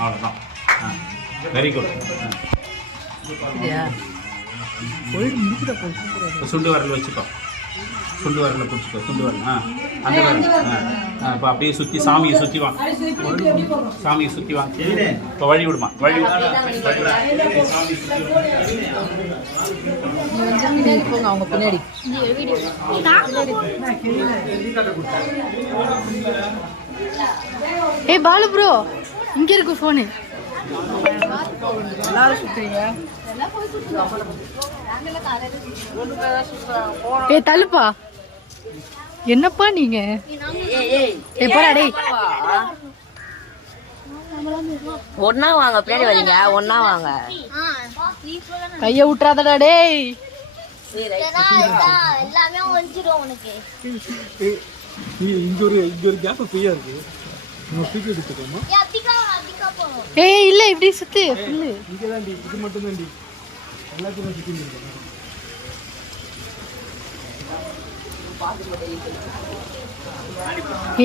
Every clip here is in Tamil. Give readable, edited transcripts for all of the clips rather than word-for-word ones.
அவ்வளோதான். Very good. சுண்டு வரல வச்சுக்கோ. சுண்டு வரல பிடிச்சிக்கோ. சுண்டு வரல அந்த வரல இப்போ அப்படியே சுற்றி சாமியை சுற்றி வாங்க. சாமியை சுற்றி வாங்க. இப்போ வழி விடுமா. வழி போங்க அவங்க பின்னாடி. ஏய் பாலு ப்ரோ இங்க இருக்கு போனு. எல்லாரும் சுத்துறீங்க. ஏய் தள்ளுப்பா. என்னப்பா நீங்க? ஏய் போடா டேய். ஒண்ணா வாங்க, பின்னாடி வரீங்க. ஒண்ணா வாங்க. கைய விட்டுறாதடா டேய். எல்லாமே ஒஞ்சிரும் உனக்கு. இங்க ஒரு கேப் ஃப்ரீயா இருக்கு. நம்ம ஃப்ரீ எடுத்துக்கோமா? ஏய் இல்ல இப்படி சுத்து ஃபுல். இங்க தான்டி, இது மட்டும் தான்டி. எல்லாத்தையும் சுத்தி நிக்கணும்.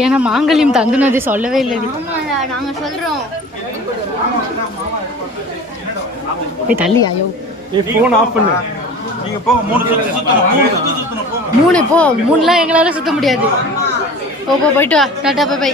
ஏன்னா மாங்கல்யம் தங்குனதே சொல்லவே இல்லடி. ஆமாடா நாங்க சொல்றோம். ஏய் தள்ளி ஐயோ. ஏய் ஃபோன் ஆஃப் பண்ணு. நீங்க போங்க. 3 சுத்தணும். 3 போ. 3லாம் எங்களால சுத்த முடியாது. போ போயிட்டு வா. Tata bye by.